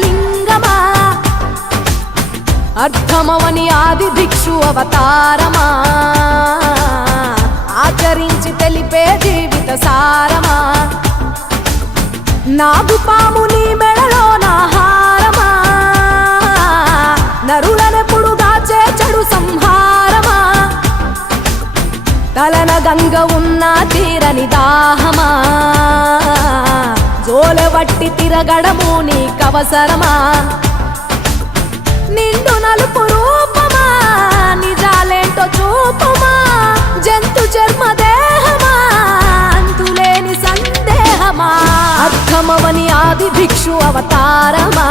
శివలింగమా అర్థమవని ఆది భిక్షు అవతారమా ఆచరించి తెలిపే జీవిత సారమా నాగుపాము నీ మెడలో నాహారమా నరులనెప్పుడు దాచే చెడు సంహారమా తలన గంగ ఉన్న తీరని దాహమా జోలెవట్టి తిరగడము నీకవసరమా నిండు నలుపు రూపమా నిజాలేంటో చూపమా జంతు చర్మ దేహమా అంతులేని సందేహమా అర్థమవని ఆది భిక్షు అవతారమా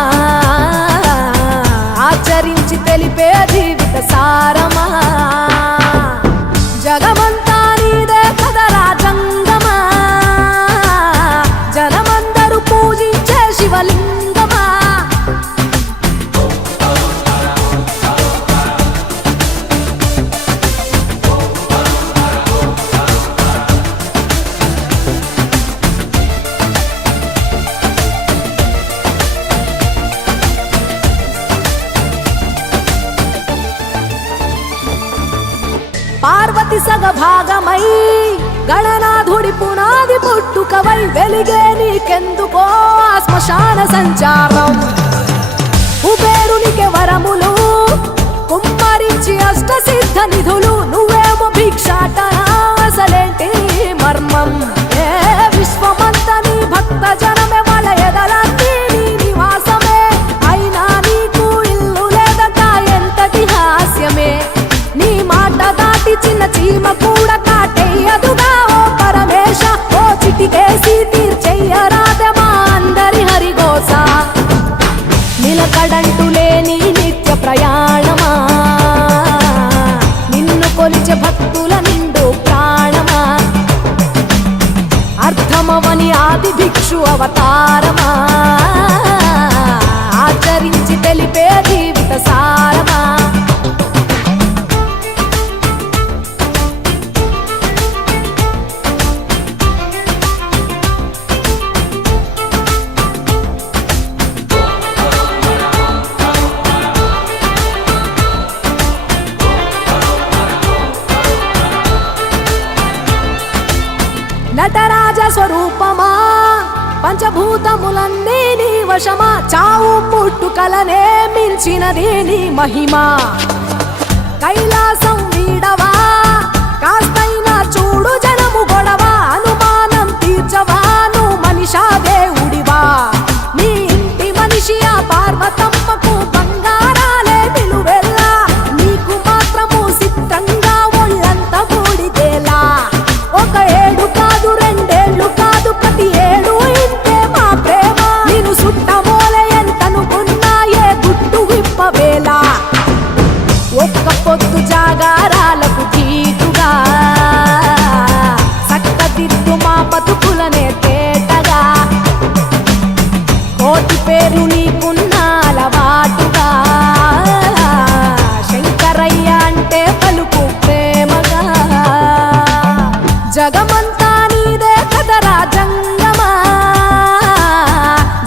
ఆచరించి తెలిపే జీవిత సారమా జగమంతా నీదే కదరా జంగమా జనమందరూ పూజించే శివలింగమా పార్వతి సగభాగమై గణనాథుడి పునాది పుట్టుకవై వెలిగే నీకెందుకో శ్మశాన సంచారం కుబేరునికి వరములు కుమ్మరించి అష్ట సిద్ధ నిధులు నువ్వేమో భిక్షాటన అసలేంటి మర్మం ఏ విశ్వమంత నీ భక్త జనమే వాళ్ళ ఎదలన్నీ నీ నివాసమే అయినా నీకు ఇల్లు లేదట ఎంతటి హాస్యమే నీ మాట దాటి చిన్న చీమ కూడా కాటేయదుగా ఓ పరమేశ ఓ చిటికేసి తీర్చెయ్యరాదే మా అందరి హరిగోస నిలకడంటూ లేని నిత్య ప్రయాణమా నిన్ను కొలిచే భక్తుల నిండు ప్రాణమా అర్థమవని ఆది భిక్షు అవతారమా ఆచరించి తెలిపే జీవిత సారమా నటరాజ స్వరూపమా పంచభూతములన్నీ నీ వశమా చావు పుట్టుకలనే మించినది నీ మహిమా కైలాసం వీడవా కాస్తైనా చూడు జనము గొడవ అనుమానం తీర్చవా నువ్వు మనిషా దేవుడివా నీ ఇంటి మనిషి ఆ పార్వతమ్మకు బంగారాలే నిలువెల్లా నీకు మాత్రము సిద్ధంగా ఒళ్ళంత బూడిదేలా ఒక ఏడు కాదు రెండేళ్లు కాదు ప్రతి ఏడు ఇంతే మా ప్రేమ నేను సుట్టమోలే ఎంతనుకున్నా ఏ గుట్టు విప్పవేలా ఒక్క పొద్దు జాగారాలకు జీతుగా చక్కదిద్దు మా బతుకులనే తేటగా కోటి పేరు నీకున్న అలవాటుగా శంకరయ్య అంటే పలుకు ప్రేమగా జగమంతా నీదే కదరా జంగమా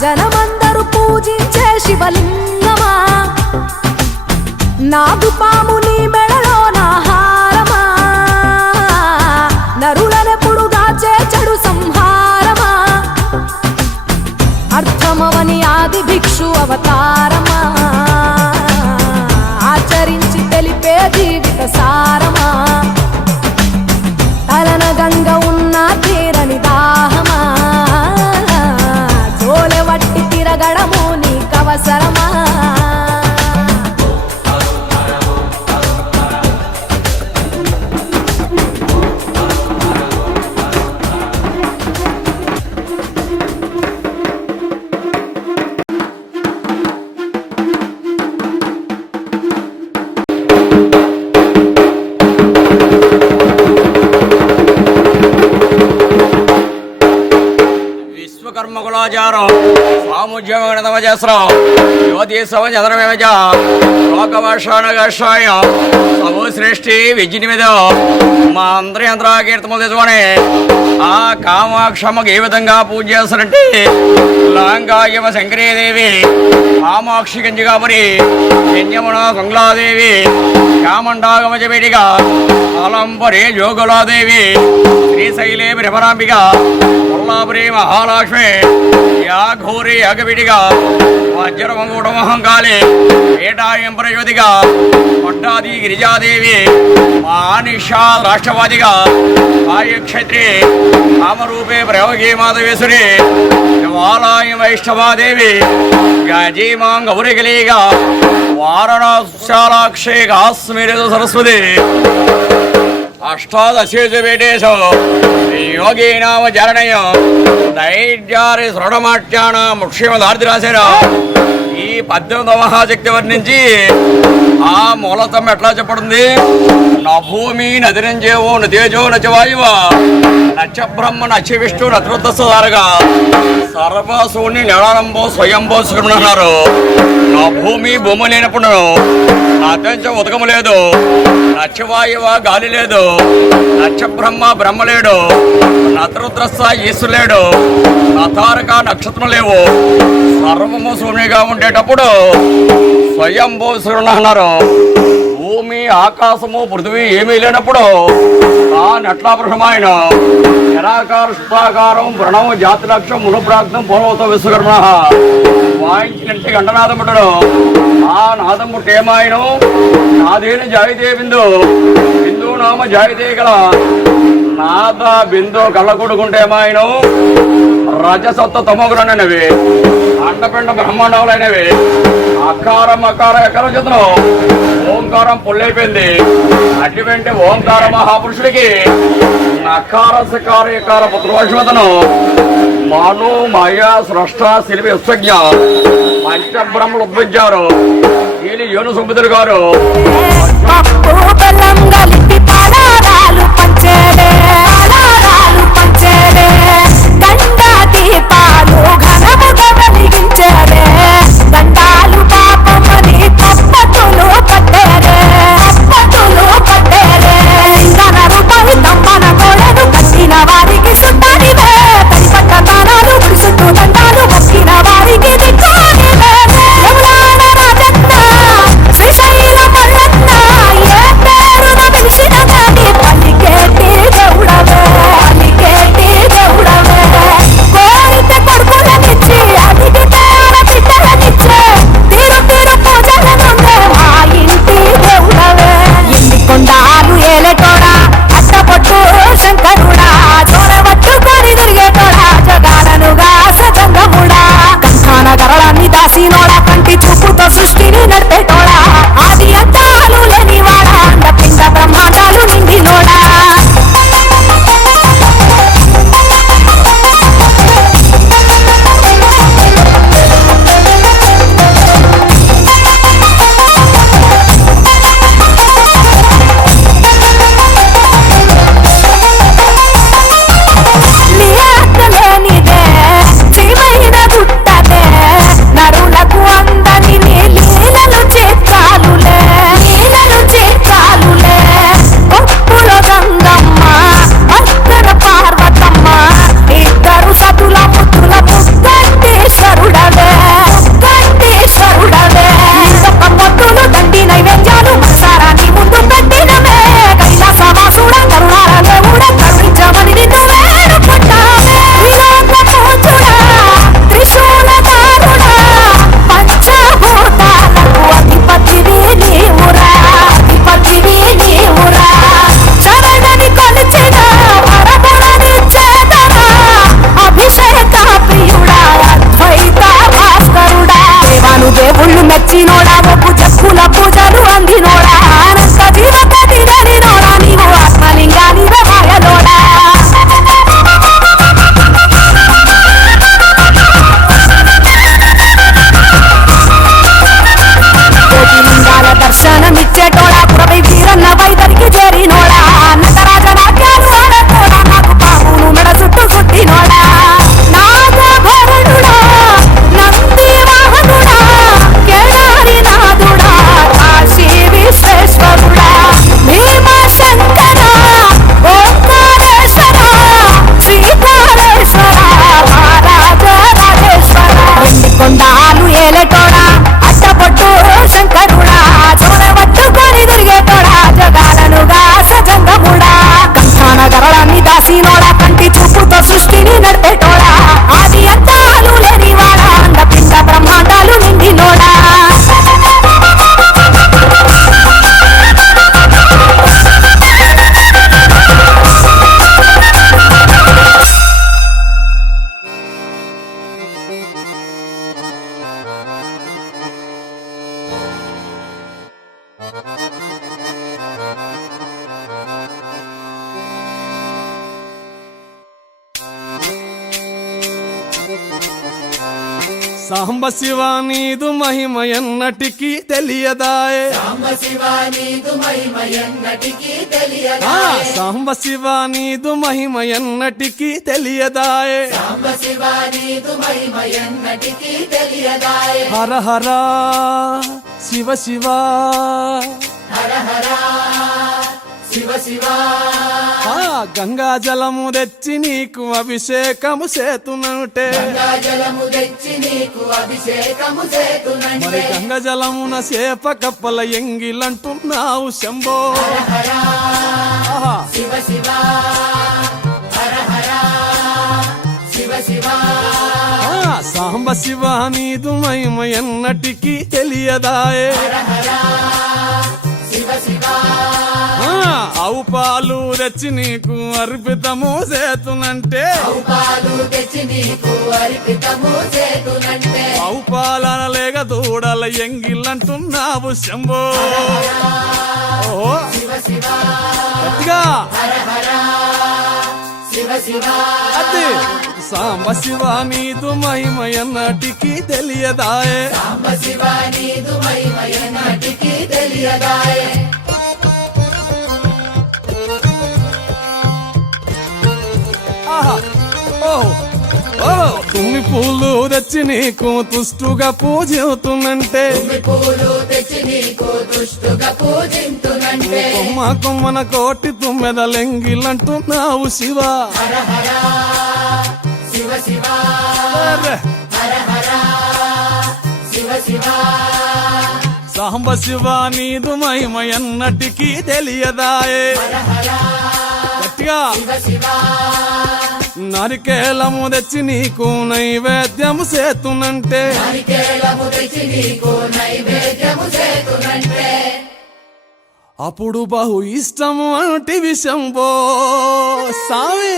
జనమందరూ పూజించే శివలింగమా నాగుపాము నీ మెడలో నాహారమా నరులనెప్పుడు దాచే చెడు సంహారమా అర్థమవని ఆది భిక్షు అవతారమా ఆచరించి తెలిపే జీవిత సారమా తలన గంగ ఉన్న తీరని దాహమా జోలెవట్టి తిరగడము నీకవసరమా సాముజ్యమగణతమజస్రం జ్యోతిస్రవ చంద్రమేమజ లోకవర్షాణగర్షాయ సమూశ్రేష్ఠి విజ్ఞిమిదో మా అందరి యంత్రాకీర్తములు తెచ్చుకొని ఆ కామాక్షమ్మకు ఏ విధంగా పూజ చేస్తారంటే లాంగాయమ శంకరీదేవి కామాక్షి గంజిగాపురి యజ్ఞమున కొంగ్లాదేవి కామండాగమజపేటిగా అలంపరి జోగులాదేవి శ్రీశైలే భ్రమరాంబిక కొల్లాపురి మహాలక్ష్మి యాఘోరి యాగవిడిగా వజ్రమంగుటమహంకాళి పేటాయంపరజ్యోతిగా పట్టాది గిరిజాదేవి మానిషా రాష్ట్రవాదిగా వాయుక్షత్రి కామరూపే ప్రయోగి మాధవేశ్వరి శివాలయం వైష్ణవాదేవి గజీమాం గౌరికలీగా వారణాశాలాక్షే కాశ్మీర సరస్వతి అష్టాదశేష యోగీనామ చరణయ దైర్యారి శృఢమాట్యాన ముఖ్యమదార్థి రాశారు. ఈ 18వ మహాశక్తి వర్ణించి ఆ మూలతం ఎట్లా చెప్పడుంది? నా భూమి నదిరంజేవో నతేజో నచవాయువ నచ్చ బ్రహ్మ నచ్చ విష్ణు నత్రుతసారగా సర్వశూన్య నిరాళంబో స్వయంభో సుఖమన్నారు. నా భూమి భూమి లేనప్పుడు నా తెంచం ఉదకము లేదు, నచ్చవాయువ గాలి లేదు, నచ్చ బ్రహ్మ బ్రహ్మ లేడు, నతరుద్రస్స ఈశ్వరు లేడు, నతారక నక్షత్రం లేవు, సర్వము శూన్యంగా ఉండేటప్పుడు స్వయంభూసురుడు అన్నారు. భూమి ఆకాశము పృథివీ ఏమీ లేనప్పుడు నెట్లా బ్రహ్మాయన నిరాకార శుద్ధాకారం వ్రణం జాతిలక్షం మునుప్రాక్తం పూర్వత విశ్వకర్మ వాయించినట్టు గంటనాథముడు ఆ నాదముట్టు ఏమాయను నాదేని జాయితే బిందు బిందు నామ జాయితే గల నాద బిందు కళ్ళ కొడుకుంటే ఏమాయను రజసత్వ తమోగుణమైనవి అండపిండ బ్రహ్మాండములైనవి అకారం అకార ఎకరం చేతను ఓంకారం పొల్లైపోయింది. అటువంటి ఓంకార మహాపురుషుడికి నకార సకార ఎకార పుత్రవశమతను మను మాయ స్రష్ట శిల్పి విశ్వజ్ఞ పంచబ్రహ్మలు ఉద్భవించారు. వీళ్ళు యోను సుంబుదులు గారు శ్రీశైల సాంబ శివ నీదు మహిమ ఎన్నటికీ తెలియదాయే సాంబ శివ నీదు మహిమ ఎన్నటికీ ఆ, తెలియదాయే సాంబ శివ నీదు మహిమ ఎన్నటికీ తెలియదాయే సాంబ శివ నీదు మహిమ ఎన్నటికీ తెలియదాయే హర హర శివ శివ హర హర శివ శివ ఆ, గంగా జలము తెచ్చి నీకు అభిషేకము చేతునంటే గంగా జలము తెచ్చి నీకు అభిషేకము మరి చేతునంటే గంగ జలమున చేప కప్పల ఎంగిలంటున్నావు శంభో ఆహా. శివ శివ హర హర శివ శివ ఆ, సాంబ శివ నీదు మహిమ ఎన్నటికీ తెలియదాయే శివ శివ ఆ, ఆవు పాలు తెచ్చి నీకు అర్పితము చేతునంటే పాలు తెచ్చి నీకు అర్పితము చేతునంటే ఆవు పాలన లేక దూడల ఎంగిలంటున్నావు శంభో ఓహో శివ శివ గట్టిగా హర హర శివ శివ అది సాంబ శివ నీదు మహిమ ఎన్నటికీ తెలియదాయే సాంబ శివ నీదు మహిమ ఎన్నటికీ తెలియదాయే ఆహా ఓహో ఓహో తుమ్మి పూలు తెచ్చి నీకు తుష్టుగా పూజవుతున్నంటే పూలు తెచ్చి నీకు దుష్టుగా పూజింతునంటే కొమ్మ కొమ్మన కోటి తుమ్మెదలెంగిలంటున్నావు శివ హర హర శివ శివ అర్రె. హర హర శివ శివ సాంబ శివ నీదు మహిమ ఎన్నటికీ తెలియదాయే గట్టిగా శివ శివ నరికేలము తెచ్చి నీకు నైవేద్యము చేతునంటే హరికేలము తెచ్చి నీకు నైవేద్యము చేతునంటే అప్పుడు బహు ఇష్టము అంటే విషంబో సామి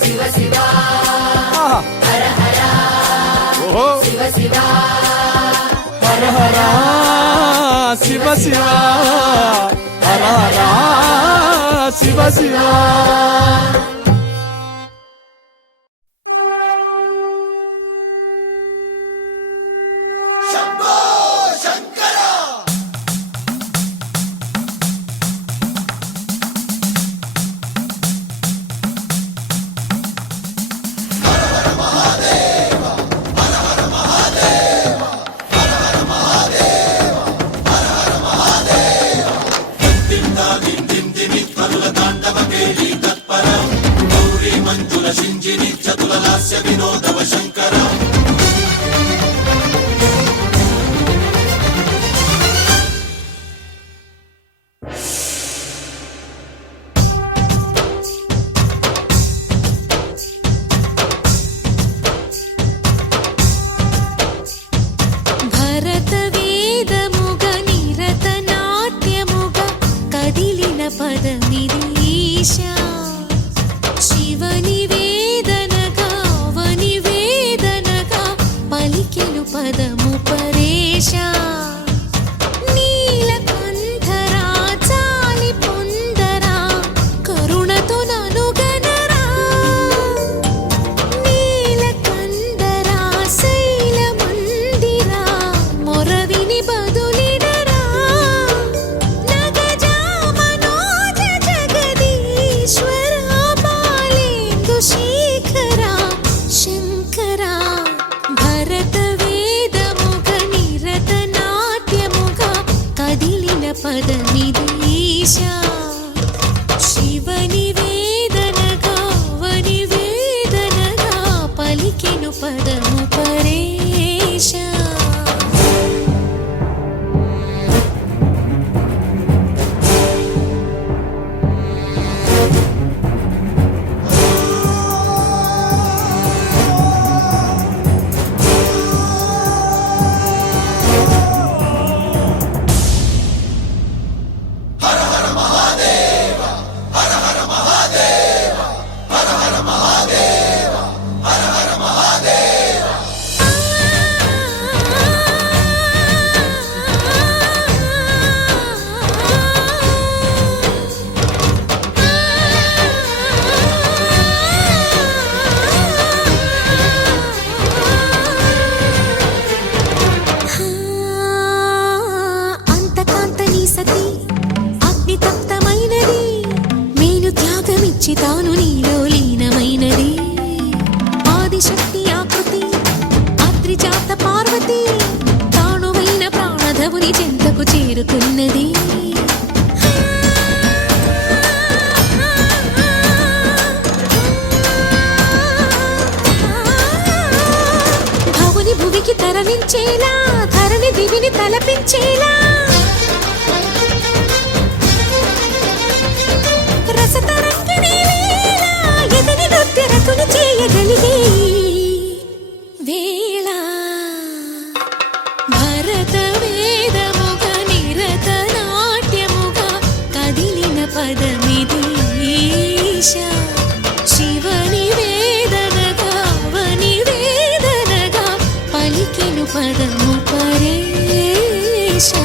శివ శివ ఆహా. ఓహో శివ శివ హర హర శివ శివ హర హర శివ శివ భరతవేదముగ నిరత నాట్యముగ కదిలిన పదమిది ఈశా శివ నివేదనగా అవనివేదనగా పలికెను పదము పరేశా నీలకంఠరా చాలి పొందరా కరుణతో ననుగనరా నీలకంఠరా శైలమందిరా మొరవిని బదులిడరా నగజా మనోజ జగదీశ్వరా బాలేందు శేఖరా శంకరా భరత వేదముగ నిరత నాట్యముగ కదిలిన పదమిది ఈశా శివ నివేదనగా వనివేదనగా పలికెను పదము పరేశా హర హర మహాదేవ భామతి తానువైన ప్రాణధవుని చెంతకు చేరుతున్నది. భవుని భువికి తరలించేలా ధరణి దివిని తలపించేలా రసతరంగిణి లీలా ఎదిరి నృత్యరతులు చేయగలిగే వేళ భరత వేదముగ నిరత నాట్యముగా కదిలిన పదమిది ఈశా. శివని వేదనగా అవని వేదనగా పలికెను పదము పరేశా.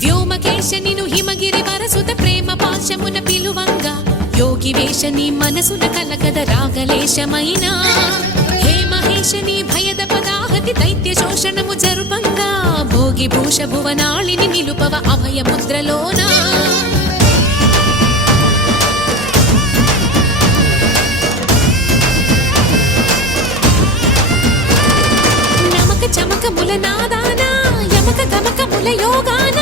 వ్యోమకేశనిను హిమగిరి వరసుత ప్రేమ పాశమున పిలువంగా యోగి వేషని మనసున కలకద రాగలేశమైన హే మహేశని భయద పదాహతి దైత్య శోషణము జరుపంగా భోగి భూష భువనాళిని నిలుపవ అభయ ముద్రలోన. నమక చమకముల నాదాన యమక గమకముల యోగాన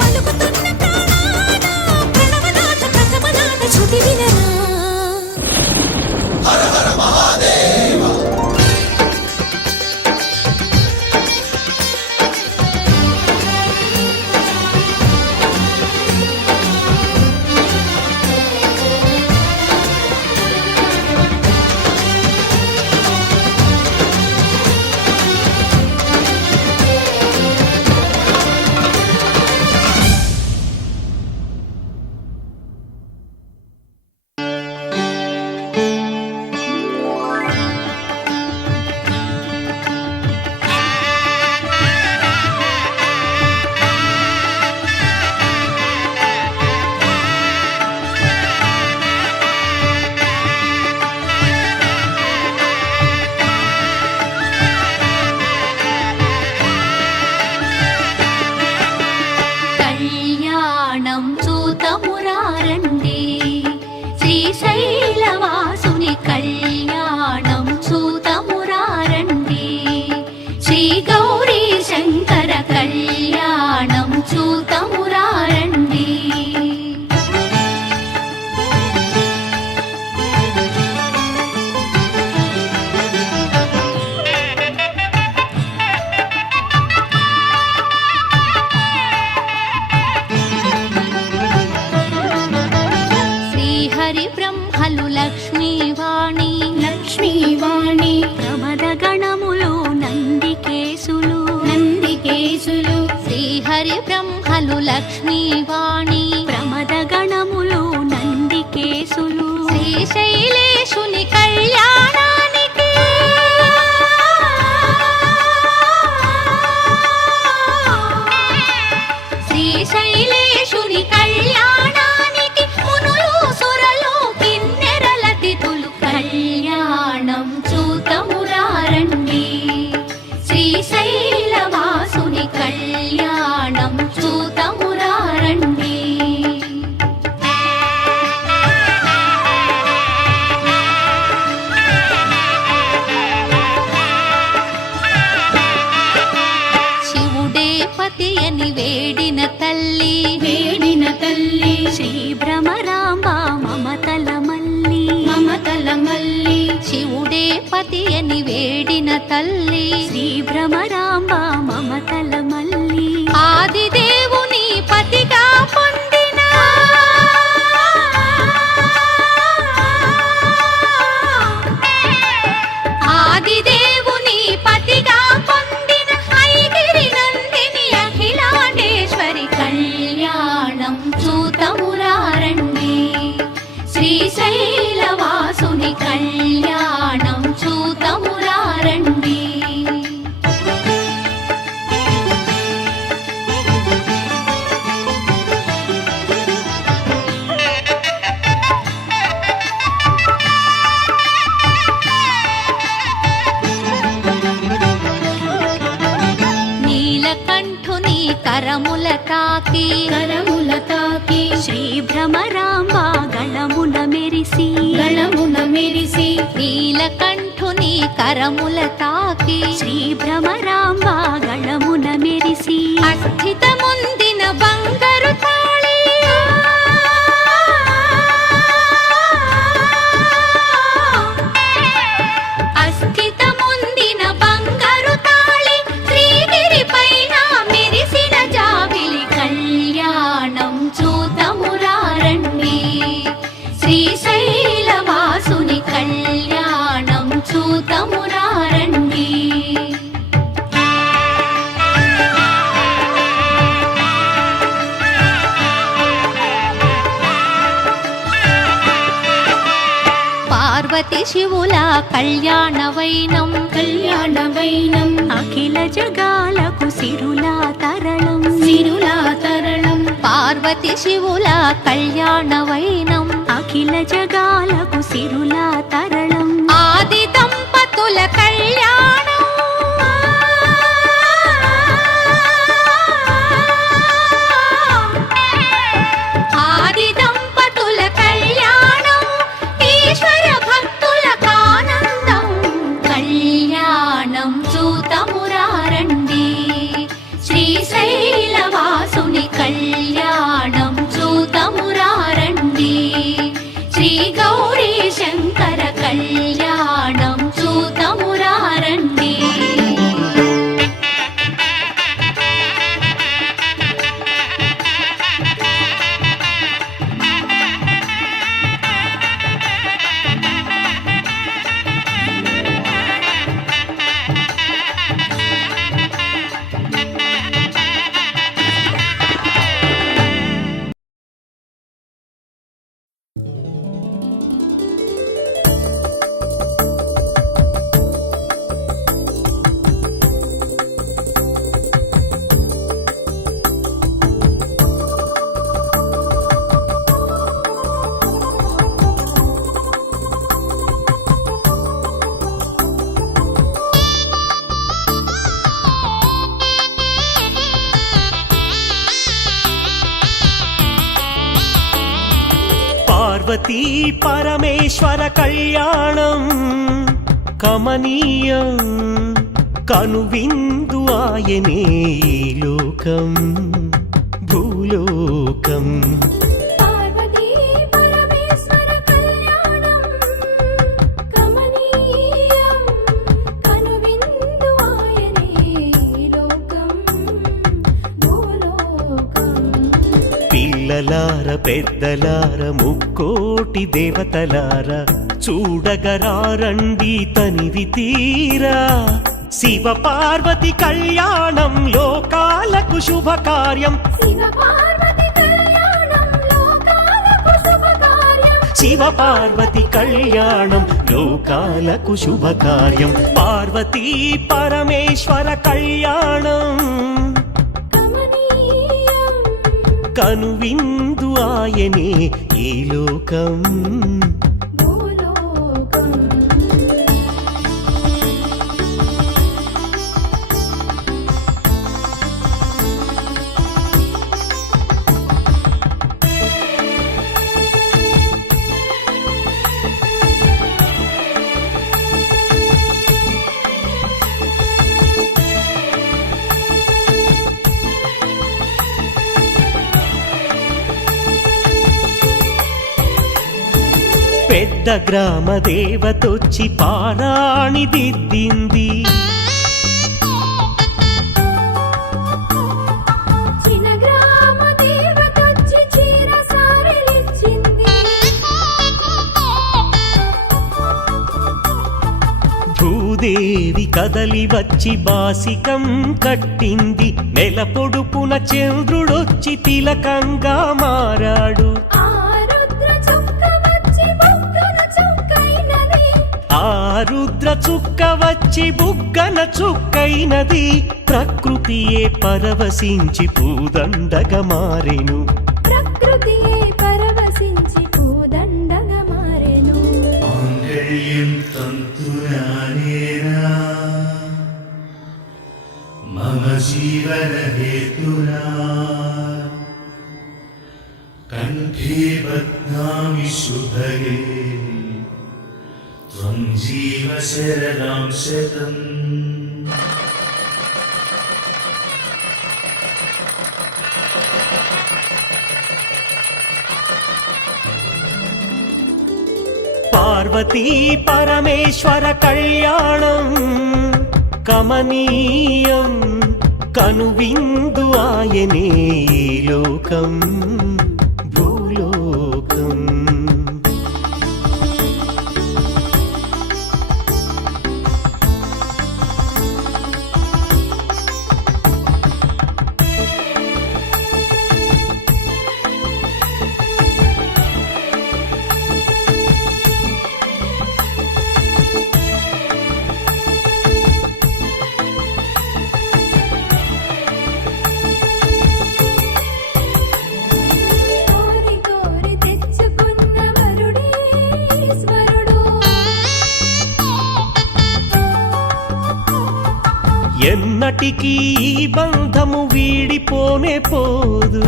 పలుకుతున్న ప్రాణాన ప్రణవనాథ ప్రథమనాథ శృతి వినరా. హరి బ్రహ్మలు లక్ష్మీవాణి ప్రమద గణములు నందికేశులు శ్రీశైలేశుని కళ్యాణానికి శ్రీశైలేశుని కళ్యాణానికి మునులు సురలు కిన్నెరల తిథులు కళ్యాణం చూతమురారండి శ్రీశైలవాసుని కళ్యాణం చూతమురారండి. శ్రీమతి అని వేడిన తల్లి శ్రీ భ్రమరాంబ మమతల మల్లి ఆదిదేవుని పతిగా పొందిన ఆదిదేవుని పతిగా పొందిన ఐగిరి నందిని అఖిలాండేశ్వరి కళ్యాణం చూతమురారండి శ్రీశైలవాసుని కళ్యాణం చూతమురారండి నీలకంఠుని కరముల తాకి శ్రీ భ్రమరాంబ గళమున మెరిసి నీలకంఠుని కరముల తాకి శ్రీ భ్రమరాంబ గళమున మెరిసి అస్థితముందిన బంగారు తాళి అస్థితముందిన బంగారు తాళి శ్రీగిరి పైన మెరిసిన జాబిలి కళ్యాణం చూతమురారండి శ్రీశైలవాసుని కళ్యాణం చూతమురారండి పార్వతి శివుల కళ్యాణవైనం అఖిల జగాలకు సిరులా తరళం పార్వతి శివుల కళ్యాణవైనం అఖిల జగాలకు సిరులా తరళం ఆది దంపతుల కళ్యాణం ఆది దంపతుల కళ్యాణం ఈశ్వర భక్తుల కానందం కళ్యాణం చూతమురారండి శ్రీశైలవాసుని కళ్యాణం చూతమురారండి శ్రీ గౌరీ శంకర కళ్యాణం చూతమురారండి పార్వతీ పరమేశ్వర కళ్యాణం కమనీయం కనువిందు ఆయనే ఈ లోకం భూలోకం పార్వతీ పరమేశ్వర కళ్యాణం కమనీయం కనువిందు ఆయనే లోకం భూలోకం పిల్లలార పెద్దలార ముక్కోటి దేవతలార చూడగరారండి తనివి తీరా శివ పార్వతి కళ్యాణం లోకాలకు శుభకార్యం శివ పార్వతి కళ్యాణం లోకాలకు శుభకార్యం శివ పార్వతి కళ్యాణం లోకాలకు శుభకార్యం పార్వతీ పరమేశ్వర కళ్యాణం కమనీయం కనువిందు ఆయనే ఈ లోకం భూలోకం పెద్ద గ్రామ దేవతొచ్చి పారాణి దిద్దింది. చిన్న గ్రామ దేవతొచ్చి చీర సారెలిచ్చింది. భూదేవి కదలి వచ్చి బాసికం కట్టింది. నెల పొడుపున చంద్రుడొచ్చి తిలకంగా మారాడు. ఆ రుద్ర చుక్క వచ్చి బుగ్గన చుక్కైనది. ఆ రుద్ర చుక్క వచ్చి బుగ్గన చుక్కైనది. ప్రకృతియే పరవశించి పూదండగా మారెను. ప్రకృతియే పరవశించి పూదండగా మారెను. మాంగళ్యం తంతునానేనా మమ జీవన హేతునా కంఠే బధ్నామి శుభగే త్వం జీవ శరణాం శతం. పార్వతీ పరమేశ్వర కళ్యాణం కమనీయం కనువిందు ఆయనే లోకం భూలోకం. కోరి కోరి తెచ్చుకున్న వరుడే ఈశ్వరుడు. ఎన్నటికీ ఈ బంధము వీడిపోనే పోదు.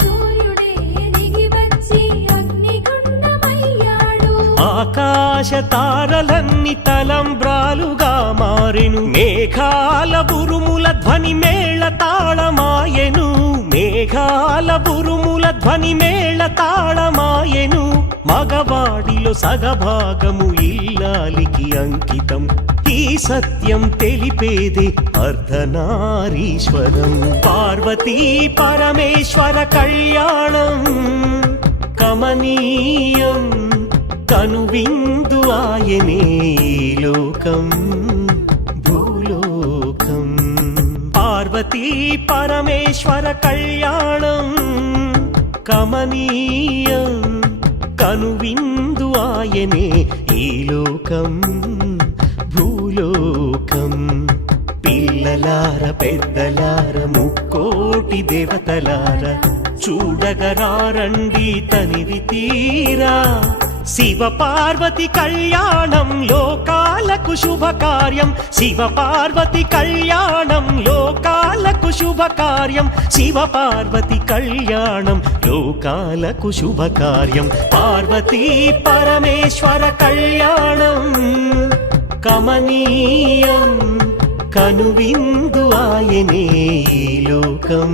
సూర్యుడే దిగి వచ్చి అగ్నిగుండమయ్యాడు. ఆకాశ తారలన్నీ తలంబ్రాలుగా మారెను. మేఘాల బురుముల ధ్వని మేళ తాళమాయెను. మేఘాల బురుముల ధ్వని మేళ తాళమాయెను. మగవాడిలో సగభాగము ఇల్లాలికి అంకితం. ఈ సత్యం తెలిపేదే అర్ధనారీశ్వరం. పార్వతీ పరమేశ్వర కళ్యాణం కమనీయం కనువిందు ఆయనే లోకం భూలోకం. పార్వతీ పరమేశ్వర కళ్యాణం కమనీయం కనువిందు ఆయనే ఈ లోకం భూలోకం. పిల్లలార పెద్దలార ముక్కోటి దేవతలార చూడగరారండి తనివి తీరా. శివ పార్వతి కళ్యాణం లోకాలకు శుభకార్యం. శివ పార్వతి కళ్యాణం లోకాలకు శుభకార్యం. శివ పార్వతి కళ్యాణం లోకాలకు శుభకార్యం. పార్వతీ పరమేశ్వర కళ్యాణం కమనీయం కనువిందు ఆయనే లోకం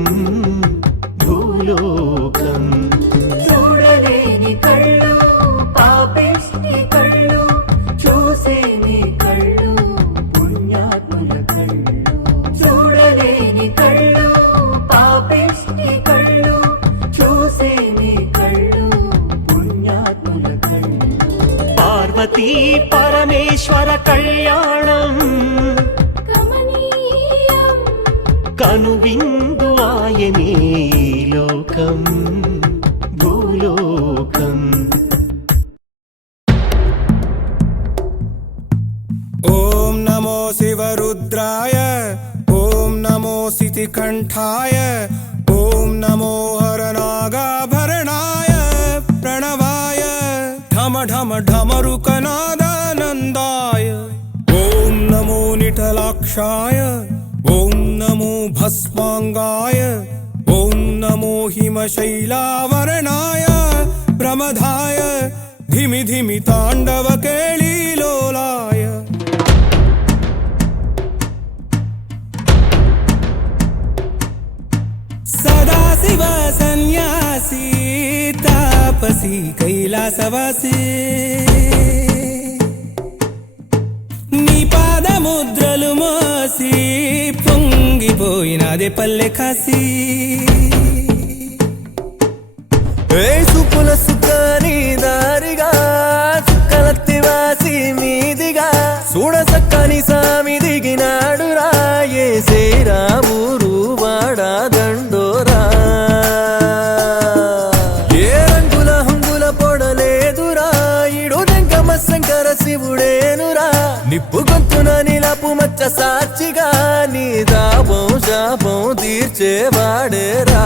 భూలోకం. చూడలేని కళ్ళు పాపిష్టి కళ్ళు చూసేని కళ్ళు పుణ్యాత్ముల కళ్ళు. చూడలేని కళ్ళు పాపిష్టి కళ్ళు చూసేని కళ్ళు పుణ్యాత్ముల కళ్ళు. పార్వతీ పరమేశ్వర కళ్యాణం కమనీయం కనువిందు ఆయనే లోకం భూలోకం. ఓం నమో శివరుద్రాయ ఓం నమో సితికంఠాయ ఓం నమో హరనాగాభరణాయ ప్రణవాయ ఢమ ఢమ ఢమరుకనాదానందాయ. ఓం నమో నిఠలాక్షాయ ఓం నమో భస్మాంగాయ ఓం నమో హిమశైలావరణాయ ప్రమదాయ ధిమి ధిమి తాండవ కేళీలోలాయ. సదాశివ సన్యాసి కాశీ కైలాసవాసి నీ పాదముద్రలు మోసి పొంగిపోయినదే పల్లె కాశీ సుపుల సుఖాని దారిగా చుక్కలత్తి వాసి మీదిగా చూడ సక్కని సామి దిగినాడు రాయే శ్రీరామురు వాడా దండోరా ఏ రంగుల హంగుల పొడలేదురా ఇడు వెంకమ శంకర శివుడేనురా నిప్పు గొంతున నిలపు మచ్చ సాక్షిగా నీ దాపం శాపం తీర్చేవాడేరా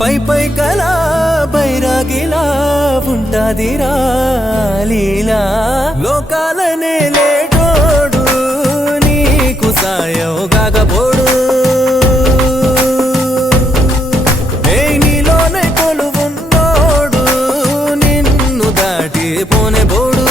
పై పై కలా బైరాగిలా ఉంటాదిరా లీలా లోకాలనే లేటోడు నీకు సాయం కాకపోడు ఏ నీలోనే కొలువున్నోడు నిన్ను దాటి పోనే బోడు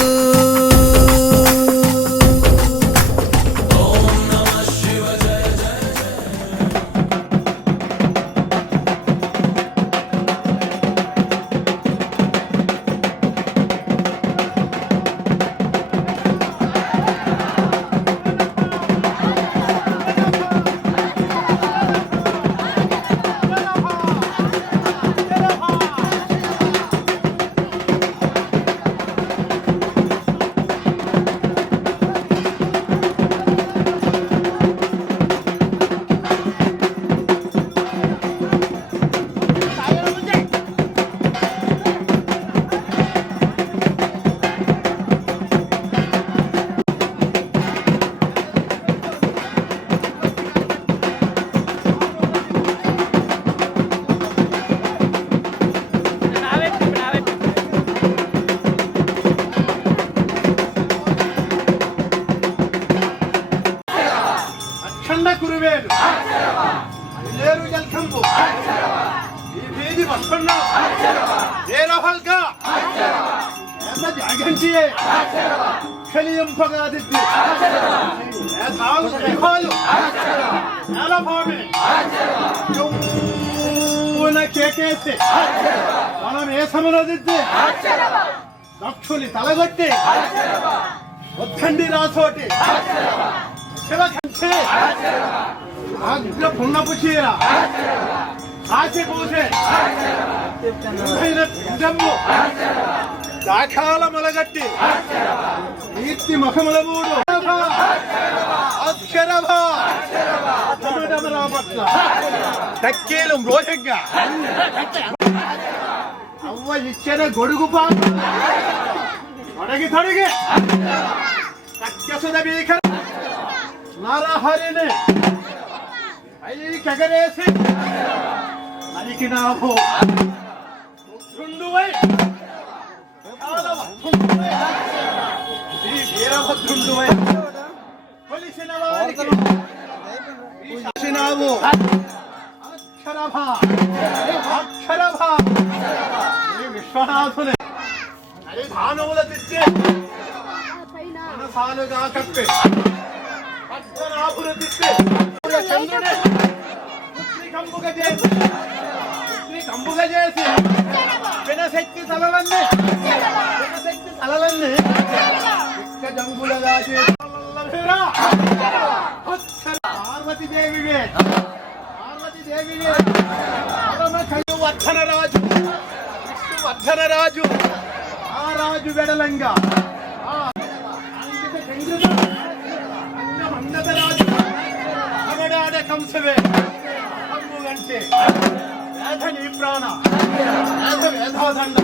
కురువేలు లేరు జల్కంబు ఈ బీది వస్తున్నా ఏ రహల్గా ఎంత జాగంచియే కలియంపగాదిద్ది ఏ తాలు సింహాలు నేల భూమి చువ్వున కేకేసి మనం ఏ సమరదిద్ది దక్షుని తలగొట్టి వద్దండి రాసోటి శివకంఠే అగ్ర పున్నపు చీర ఆచి పూసే జమ్ము దాఖాల మొలగట్టి కీర్తి ముఖముల మూడు అక్షరభా పట్ల తక్కేలు రోజంగా అవ్వ ఇచ్చిన గొడుగు పాటు తొడగి తొడిగి తక్కసుద భీకర నరహరిని కగరేసి నరికినావు రుద్రుండువై శ్రీ వీరభద్రుండువై కొలిసిన వారికి వీసినావు అక్షరభా అక్షరభా శ్రీ విశ్వనాథుని హరిధానువుల తెచ్చి మనసాలుగా కప్పి పద్మనాభులు తిప్పి చంద్రుడే కంబుగా చేసి వినశక్తి తలలన్నీ జంగులగా చేసి పార్వతీదేవివే వర్ధనరాజు వర్ధనరాజు ఆ రాజు వెడలంగా కంసవే కంబుగంటే వేధ నీ ప్రాణ వేధ వేధాదండ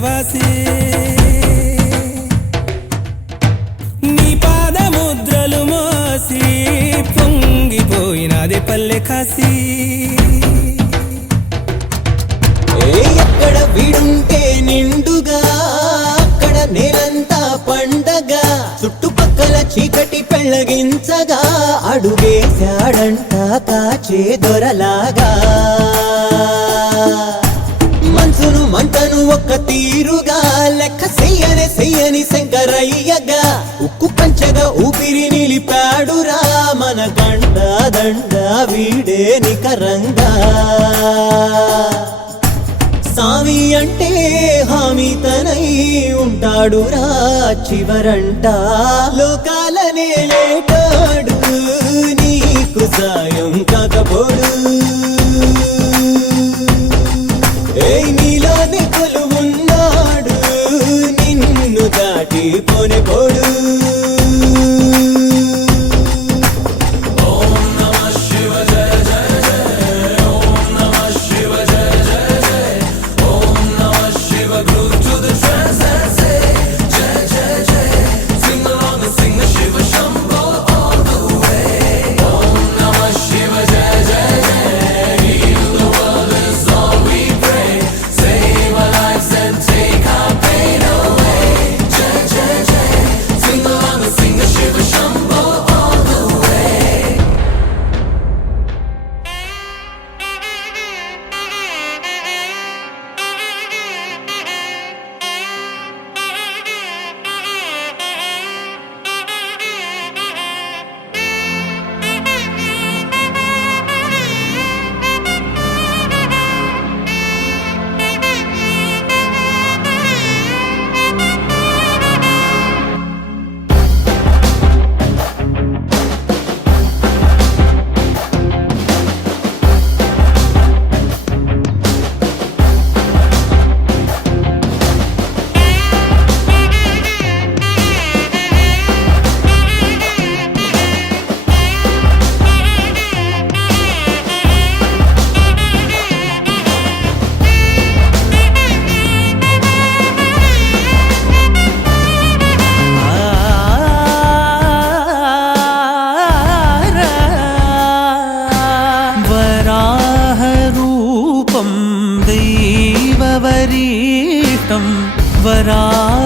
స్వర్గవాసి నీ పాదముద్రలు మోసి పొంగిపోయినదే పల్లె కాసి ఎక్కడ విడుంటే నిండుగా అక్కడ నేలంతా పండగ చుట్టుపక్కల చీకటి పెళ్ళగించగా అడుగేశాడంట కాచే దొరలాగా మనసును మంటను ఒక్క తీరుగా లెక్క చెయ్యని శంకరయ్యగా ఉక్కు పంచగా ఊపిరి నిలిపాడురా మన గండ దండ వీడే నికరంగా సామి అంటే హామీ తనై ఉంటాడురా చివరంట లోకాలనే లేటాడు నీకు సాయం కాకపోడు నీలోనే కొలువున్నాడు నిన్ను దాటి పోనెపోడు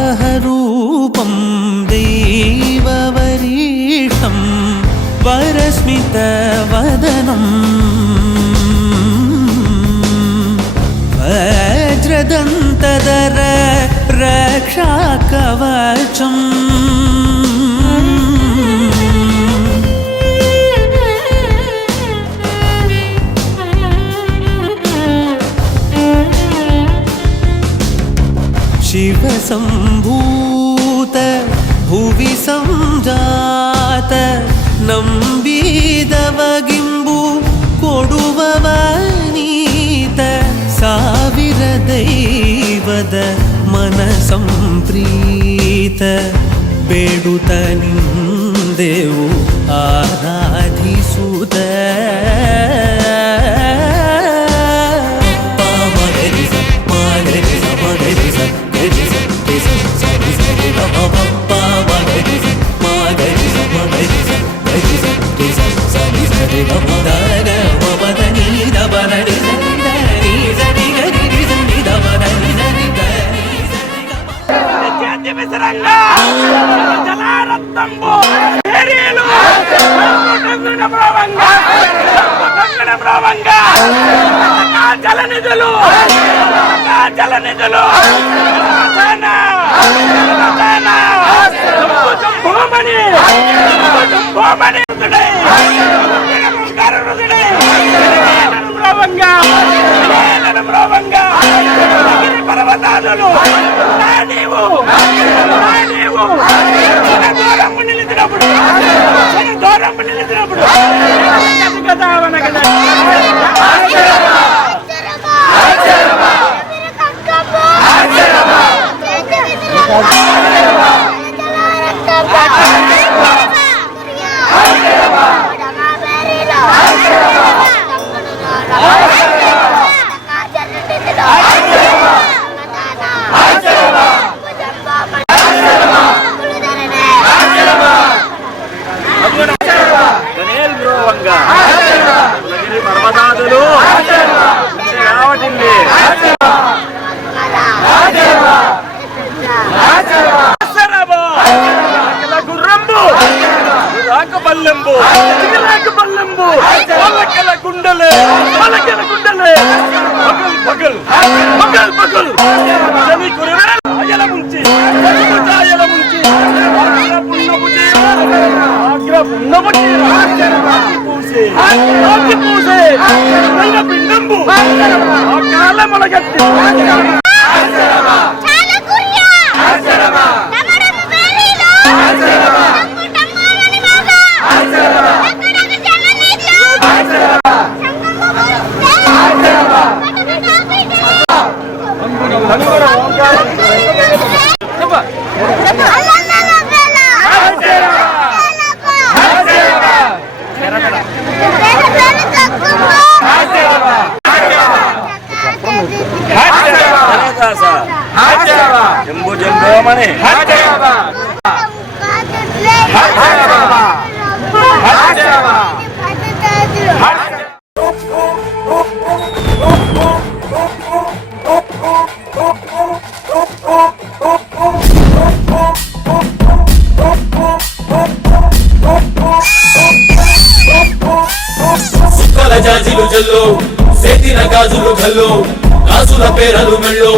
వరాహరూపం దైవవరీష్టం వరస్మితవదనం వజ్రదంతధర రక్షాకవచం शिव संभूत भुवि संजात नंबीदवगिंबु कोडुववनीत ಸಾವಿರ ದೈವದ मन संप्रीत ಬೇಡುತ್ತ ನಿಂದೆವು ಆರಾಧಿಸುತ್ತ జలనిధులు పర్వతాదులు దూరం నిలిచినప్పుడు ఆచరణ చిగిలాకు బల్లెంబు పలకెల గుండెలే పలకెల గుండెలే పగల్ పగల్ పగల్ పగల్ జని కురవేల అయల ముంచి అయల ముంచి ఆగ్ర పున్నము చీర పూసే నల్ల పిండంబు ఆకాల మొలగట్టి జంబు జంబోమని సుక్కల జాజిలు జల్లు సేతిన గాజులు గల్లు గాజుల పేరలు మెళ్ళు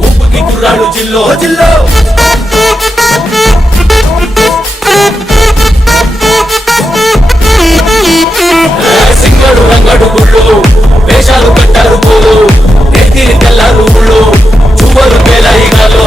ఉప్పుకి కుర్రాడు జిల్లో జిల్లో సింగడు రంగడు గుళ్ళు వేషాలు కట్టారు పూలు నేతిని తెల్లారు గుళ్ళు చువ్వలు పేలాయి గాలు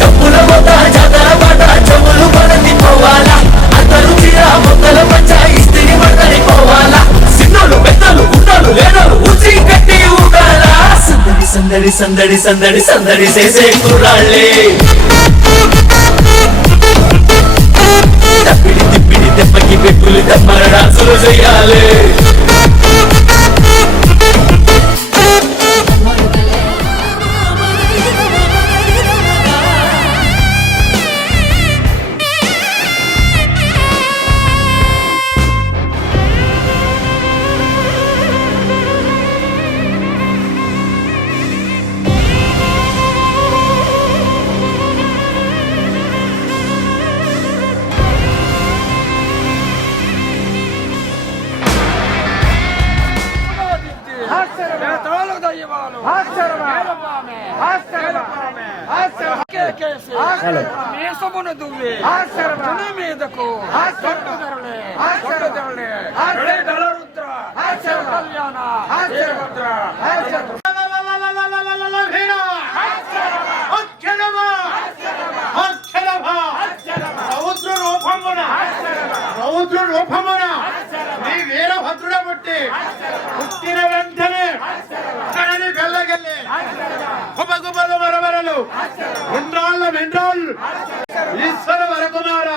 డబ్బుల మొత్త జాతర పాట చెవులు పడని పోవాలా అందరూ చీర మొక్కల పంచ ఇస్తిని పడని పోవాలా సిన్నోలు పెద్దలు గుండలు లేనలు ఉచి కట్టి ఊగాలా సందడి సందడి సందడి సందడి సందడి చేసే కుర్రాళ్ళే తప్పిడి తిప్పిడి దెబ్బకి పెట్టులు దమ్మర డాన్సులు చేయాలి మీదకు కళ్యాణ రౌద్ర రూపమున నీ వీరభద్రుడ పుట్టి పుట్టిన వెంటనే కడని వెళ్ళగల్లి గుబగుబలు మరమరలు ఉండ్రాళ్ళ మెండ్రాళ్ళు ఈశ్వర వరకుమార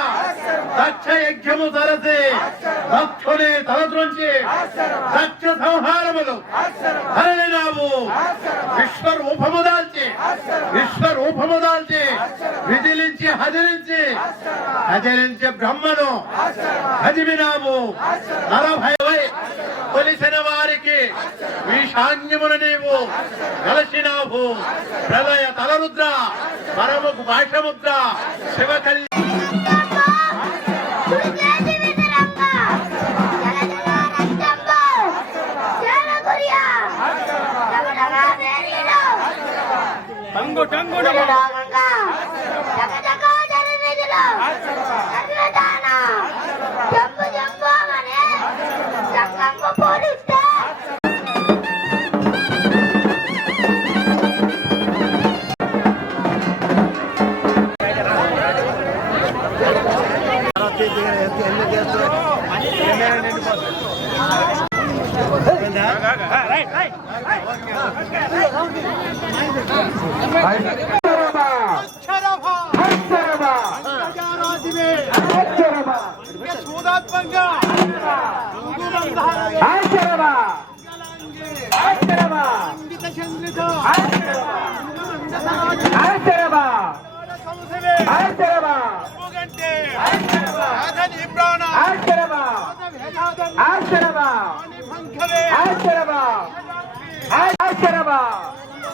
దక్ష యజ్ఞము సరసి దక్షుని తలద్రుంచి దక్ష సంహారములు హరణినాము విశ్వరూపము దాల్చి విజిలించి హజరించి బ్రహ్మను హజిమినాము నరభయవై కొలిసిన వారికి ఈశాన్యమును నీవు కలసినావు ప్రళయ తలరుద్ర పరముకు భాషముద్ర శివకల్యాణ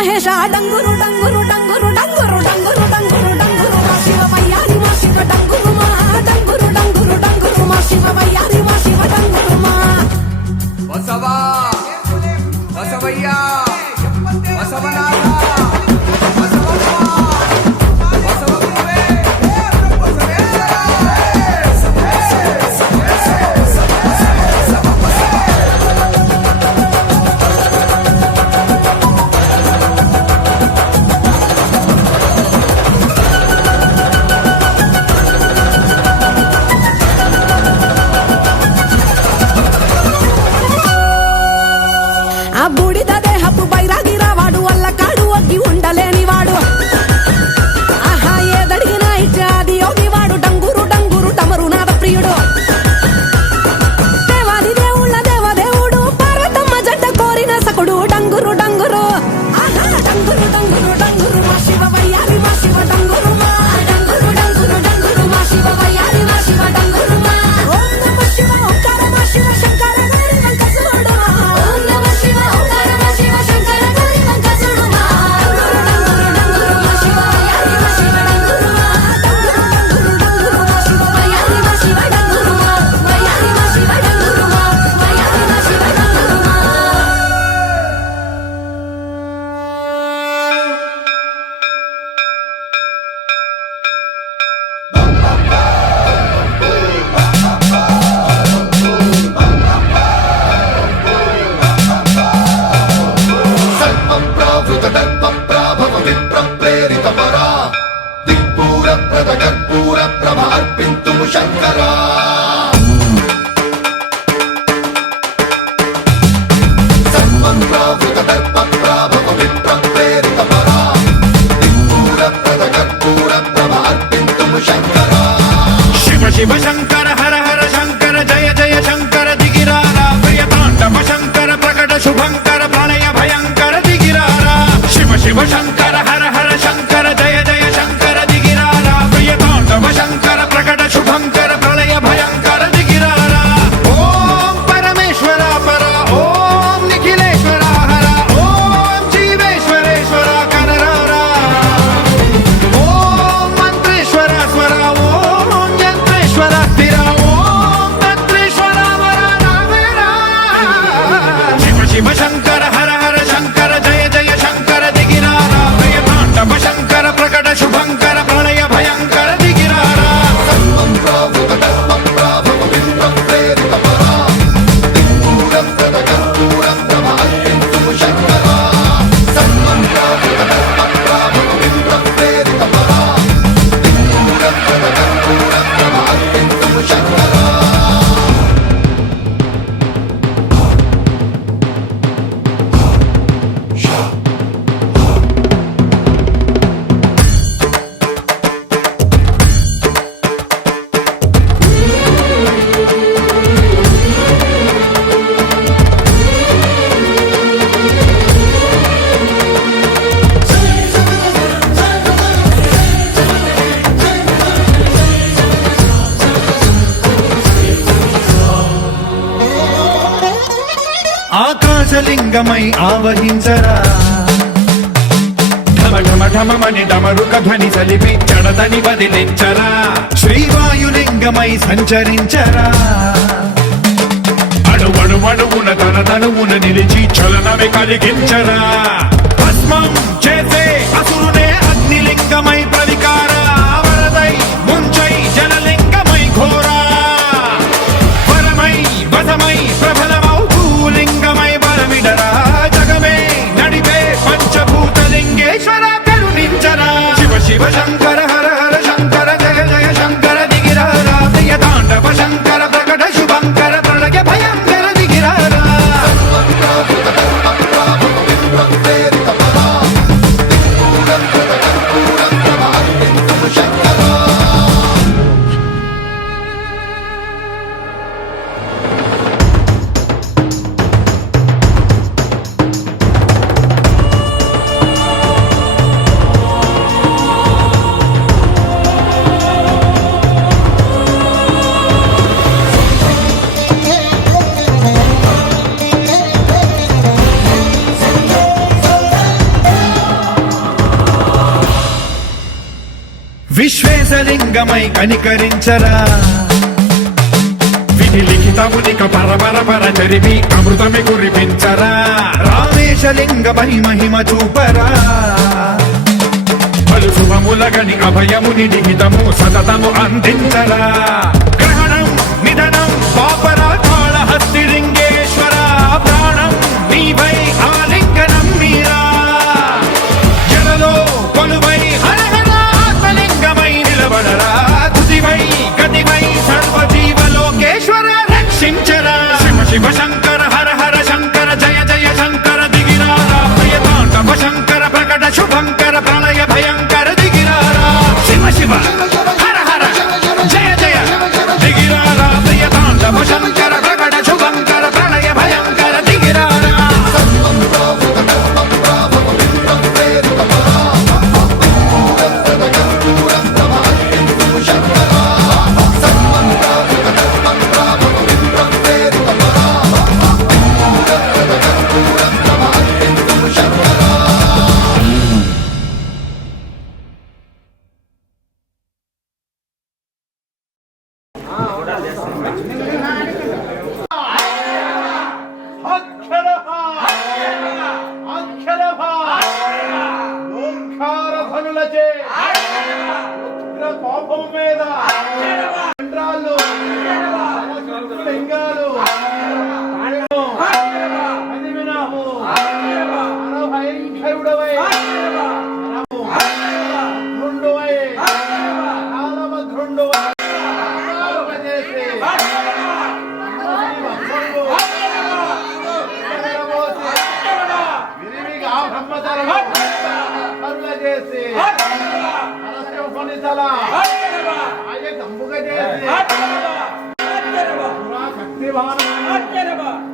మహేష డంగురు డంగురు డంగురు డంగురు డంగురు డంగురు డంగురు మా శివ వయ్యారి మా శివ డంగురు మా డంగురు డంగురు డంగురు మా శివ వయ్యారి మా శివ డంగురు మా బసవా బసవయ్యా బసవనాథ ఆ బూడిద దేహపు బైరాగి రావాడు వల్ల కాడు ఒగ్గి ఉండలేనివాడు ఆహా ఏదడిగినా ఇచ్చాది యోగివాడు డంగురు డంగురు తమరునాథ ప్రియుడు దేవాది దేవుళ్ళ దేవదేవుడు పార్వతమ్మ జంట కోరిన సకుడు డంగురు డంగురు ఆహా డంగురు డంగురు డంగురు మా శివ వయ్యారి మా శివ డంగురు మా డంగురు డంగురు డంగురు మా శివ వయ్యారి మా శివ డంగురు మా ఓం నమః శివ ఓంకార మా శివ శంకర గౌరీ వెంకటేశ్వరుడు మా ఓం నమః శివ ఓంకార మా శివ శంకర గౌరీ వెంకటేశ్వరుడు మా డంగురు డంగురు డంగురు మా శివ వయ్యారి మా శివ డంగురు మా డంగురు డంగురు డంగురు మా శివ వయ్యారి మా శివ డంగురు మా వయ్యారి మా శివ డంగురు మా వయ్యారి మా శివ డంగురు మా శివ శివ శంకర హర హర శంకర జయ జయ శంకర దిగిరారా ప్రియతాండవ శంకర ప్రకట శుభంకర ప్రళయ భయంకర దిగిరారా శివ శివ శంకర హర హర శంకర జయ జయ శంకర దిగిరారా ప్రియతాండవ శంకర ప్రకట శుభంకర ప్రళయ భయంకర దిగిరారా ఓం పరమేశ్వర పర ఓం నిఖిలేశ్వర హర ఓం జీవేశ్వరేశ్వర కనరారా ఓం మంత్రేశ్వర స్వర ఓం యంత్రేశ్వర స్థిర ఓం తంత్రేశ్వర వర రామేరా శివ శివ శంకర హర హర శంకర జయ జయ శంకర దిగిరారా ప్రియతాండవ శంకర ప్రకట శుభంకర ప్రళయ భయంకర దిగిరారా ఆకాశలింగమై ఆవహించరా ఢమ ఢమ ఢమమని డమరుక ధ్వని సలిపి జడదని వదిలించరా శ్రీవాయులింగమై సంచరించరా అడువడువడువున తన తనువున నిలిచి చలనమే కలిగించరా భస్మం చేసే అసురునే అగ్నిలింగమై ప్రవికారా వరదై ముంచై జలలింగమై ఘోరా వరమై వసమై ప్రబలమౌ భూలింగమై బలమిడరా జగమే నడిపే పంచభూతలింగేశ్వర కరుణించరా శివ శివ శంకర హర హర శంకర జయ జయ శంకర దిగిరారా ప్రియతాండవ శంకర ప్రకట శుభంకర ప్రళయ భయంకర దిగిరారా గణేశలింగమై కనికరించరా విధి లిఖితమునిక పరపర చరివి అమృతమి కురిపించరా రామేశలింగమై మహిమ చూపరా పలు శుభములగని అభయముని నిహితము సతతము అందించరా గ్రహణం నిధనం పాపరా కాళహస్తి లింగేశ్వర ప్రాణం నీవై ఆలింగనం మీరా జలలో కొలువై హరహర ఆత్మలింగమై నిలబడరా తుదివై గతివై సర్వజీవలోకేశ్వర రక్షించరా శివ శివ శంకర హర హర శంకర జయ జయ శంకర దిగిరారా ప్రియతాండవ శంకర ప్రకట శుభంకర ప్రళయ భయంకర దిగిరారా శివ శివ హర హర జయ జయ దిగిరారా ప్రియతాండవ శంకర ప్రకట శుభంకర ప్రళయ భయంకర దిగిరారా ఓంకారధనులచే కోపం మీద చంద్రాలు లింగాలు అది వినాము భయంకరుడవై ధృండువై కాలమధృండువై చేసి విరివిగా బ్రహ్మచరము కరుణ చేసి ఫలితల ఆయ గంబుగ చేసి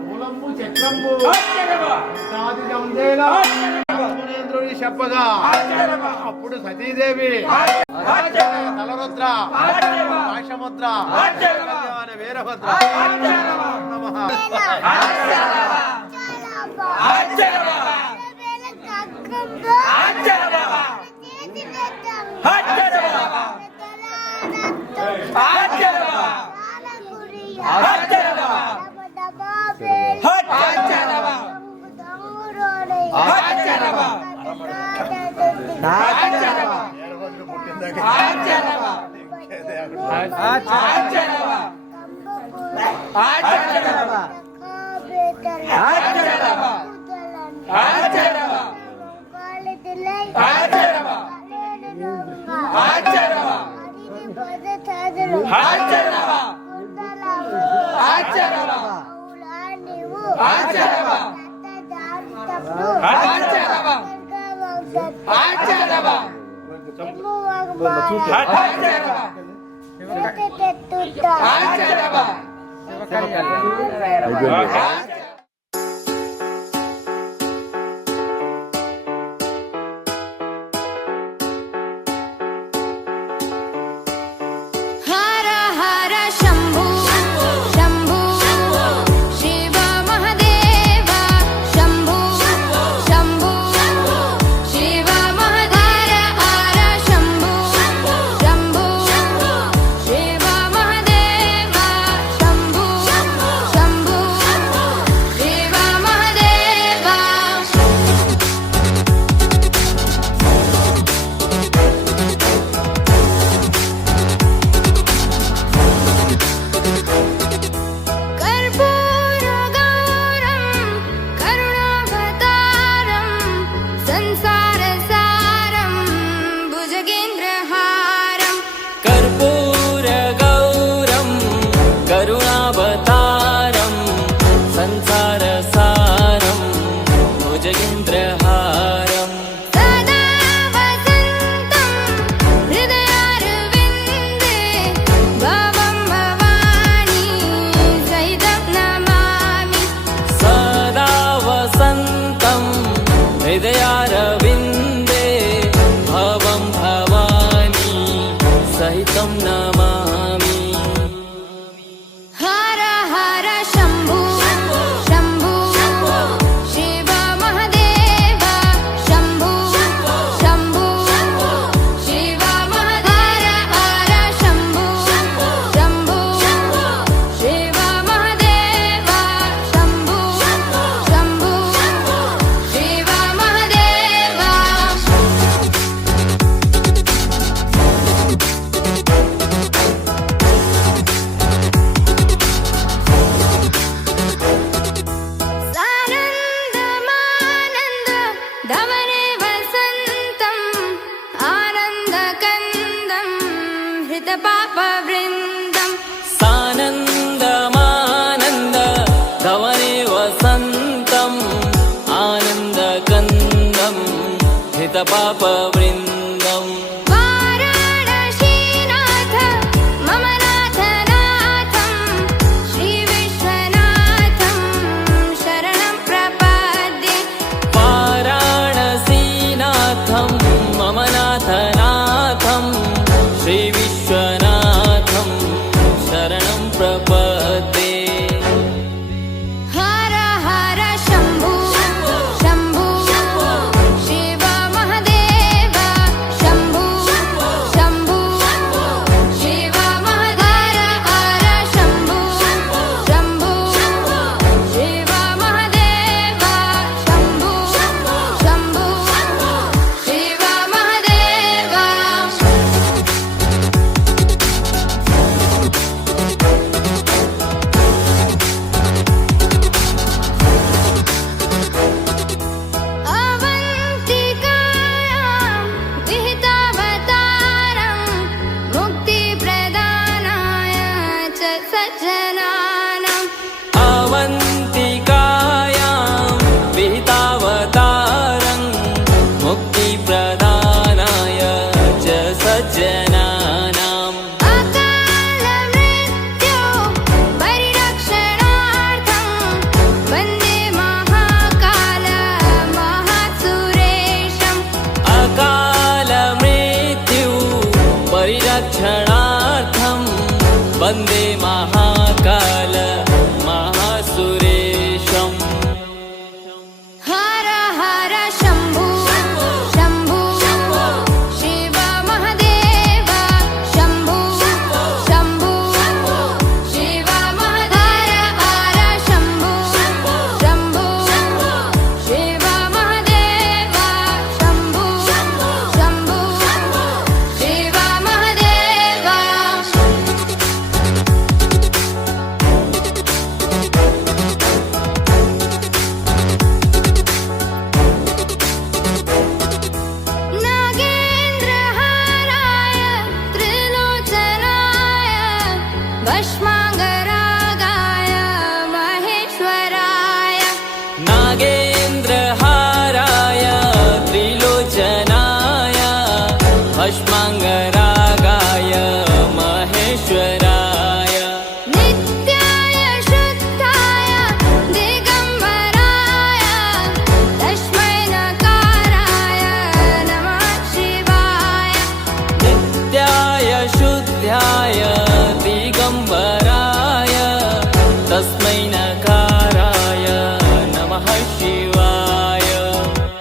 మూలంబు చక్రంబు సాది జందేలా మునేంద్రుడి చెప్పగా అప్పుడు సతీదేవి తలరుద్ర ఆశముద్ర వీరభద్ర నమః హర హర శంభు శంభు శివ మహదేవ శంభు శంభు శివ మహదేవ హర శంభు శంభు శివ మహదేవ శంభు శంభు पापवृन्दम् वाराणसीनाथ मम नाथ नाथं श्रीविश्वनाथं शरणं प्रपद्ये वाराणसीनाथं मम नाथनाथं श्रीविश्वनाथं शरणं प्रपद्ये हर हर शम्भु शम्भु शिव महदेव शम्भु शम्भु शिव महदेव हर शम्भु शम्भु शिव महदेव शम्भु शम्भु शिव महदेव अवन्तिकायां विहितावतारं मुक्तिप्रदानाय च सज्जनानाम् अवन्तिकायां विहितावतारं मुक्तिप्रदानाय च सज्जनानाम् अकालमृत्यो परिरक्षणार्थं वन्दे महाकाल महासुरेशम् अकालमृत्यु परिरक्षणार्थं वन्दे महाकाल महासुरेशम् हर हर शम्भु शम्भु शिव महदेव शम्भु शम्भु शिव महदेव हर शम्भु शम्भु शिव महदेव शम्भु शम्भु शिव महदेव नागेन्द्रहाराय त्रिलोचनाय भस्माङ्गरागाय महेश्वराय नागेन्द्रहाराय त्रिलोचनाय भस्माङ्ग